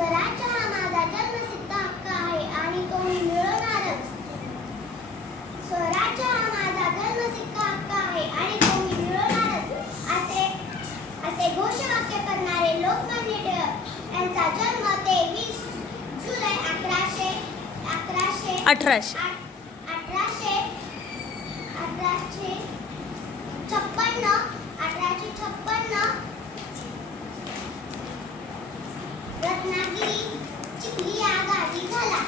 स्वराज्य हा माझा जन्मसिद्ध हक्क आहे आणि तो मी मिळवणारच. स्वराज्य हा माझा जन्मसिद्ध हक्क आहे आणि तो मी मिळवणारच असे घोषवाक्य करणारे लोकमान्य टिळक यांचा जन्म 23 जुलै 1856 रत्नागिरी चिखली या गावी झाला.